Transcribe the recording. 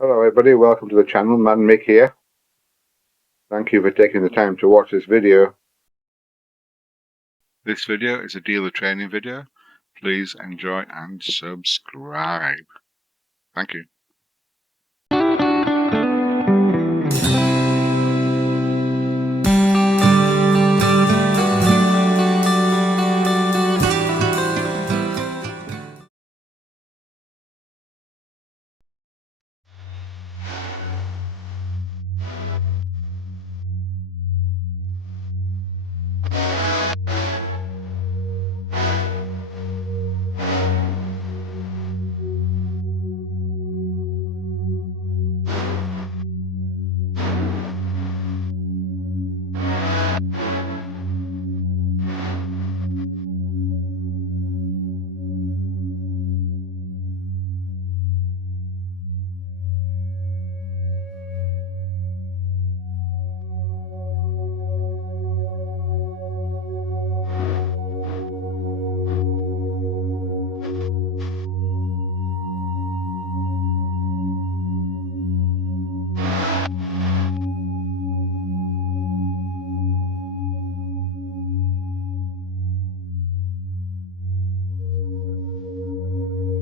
Hello everybody, welcome to the channel, Man Mick here. Thank you for taking the time to watch this video. This video is a dealer training video. Please enjoy and subscribe. Thank you.